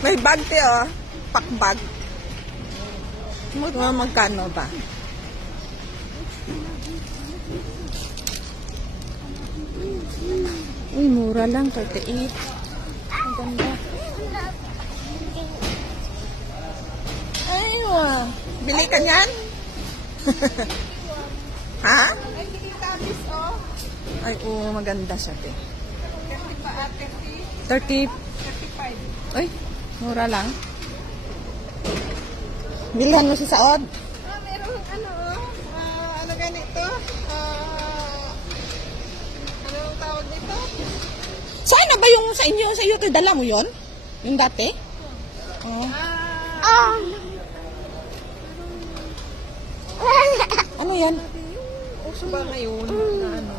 May bag te oh. Pakbag. Magkano ba? Uy, mura lang. 38. Ang ganda. Aywa. Bili ka niyan? Ha? Ay, hindi tabis, oh. Ay, oo. Maganda siya, te. 30 pa, 30. 30, 35. Ay, mura lang. Bilhan mo si Saod. Meron ano, ano ganito? Ano ang tawag nito? Saan na ba yung sa inyo? Sa iyo, te, dala mo yon? Yung dati? Oh. Ano yan? Uso ba ngayon na ano?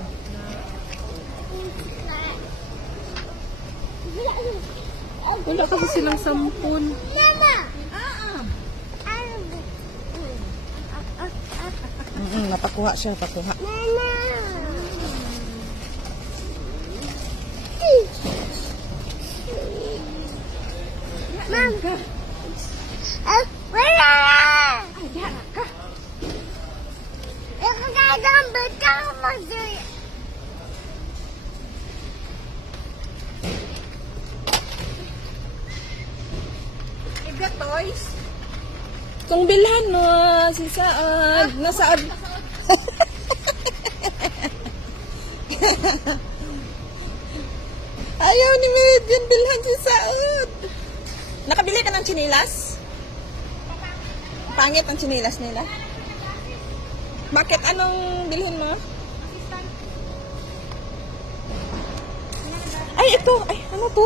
Wala kasi silang sampun. Napakuha siya, pakuha. Mom. Wala! Ay, diyan ka. Ako gagawin bata ko mag-doy. Iga toys. Kung bilhan mo, si Saod. Nasaod. Ayaw ni Meridian bilhan si Saod. Nakabili ka ng chinilas? Pangit ang chinilas nila. Bakit? Anong bilhin mo? Ay, ito. Ay, ano to?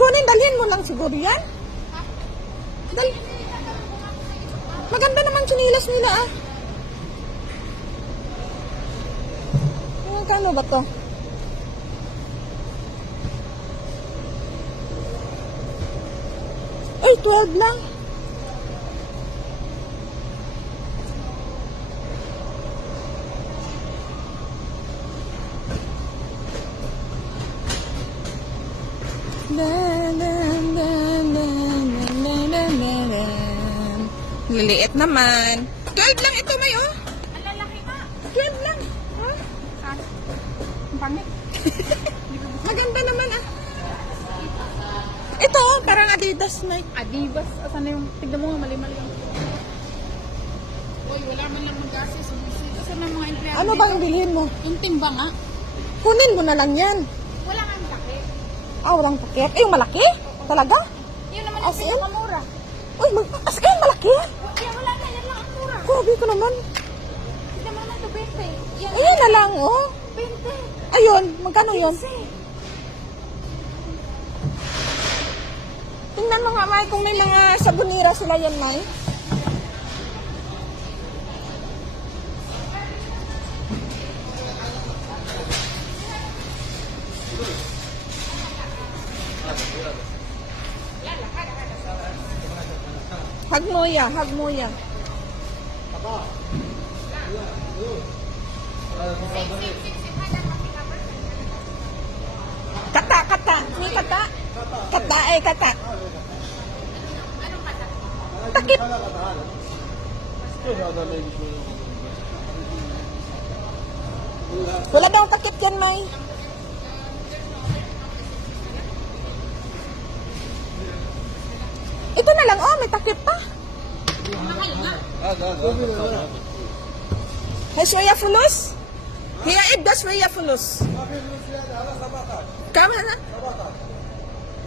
Kunin, dalhin mo lang siguro yan. Maganda naman chinilas nila ah. Magkano ba to? Ay, 12 lang. Liliit naman. 12 lang ito, May, oh. Ang lalaki na. 12 lang. Huh? Ang pangit. Maganda naman, ah. Ito, oh, parang Adidas, May. Adibas. Asan na yung, tignan mo nga, mali-mali lang. Uy, wala man lang mag-gases. Asan na mga empleyado Ano bang bilhin mo? Yung timba nga. Kunin mo na lang yan. Wala nga laki. Ah, walang pakit. Eh, yung malaki? Talaga? Yun naman As yung in? pinakamura. Uy, as in, malaki? Kaya wala na, yan lang ang mura. Grabe ko naman. Tignan mo na ito, 20. Yan, Ayan na lang, oh. 20. Ayun, magkano yun? Tingnan mo nga, May, kung may mga sabunira sila yan, May. Hagmoya, hagmoya. Kata, kata. May kata. Kata, kata. Takip. Wala daw takip yan, May. Ito na lang, oh, may takip pa. Hay شوية فلوس؟ هي إبدا شوية فلوس. كم هذا؟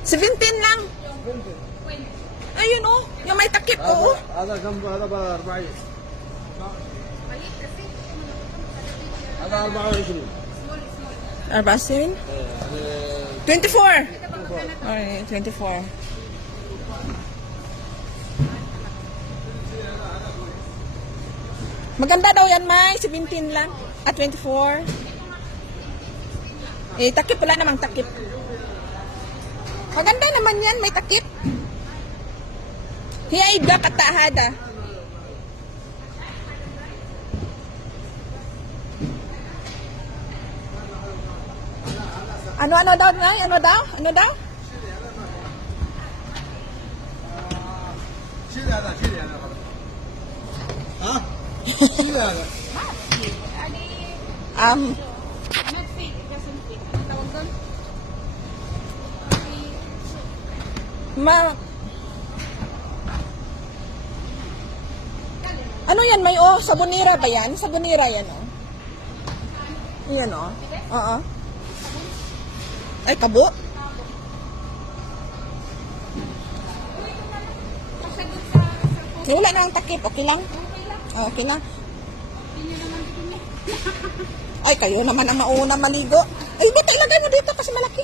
17 lang. Ayun, oh, yung may takip, oh. هذا كم هذا ب 40 هذا 24 24? 24. Ay, 24. Maganda daw yan, May. 17 lang. At 24. Eh, takip. Wala namang takip. Maganda naman yan. May takip. Hiyaid ka katahada. Ano daw, Nay? Ano daw? Ano daw? شيل هذا شيل هذا خلاص ها شيل هذا Not fake, it doesn't fit. Ano tawag doon? Ano yan, May? Oh, sabonira ba yan? Sabonira yan, oh. Yan, oh. Oo. Ay, kabo. Wala na ang takip. Okay lang? Okay lang. Ay, kayo naman ang mauna maligo. Ay, ba't ilagay mo dito kasi malaki?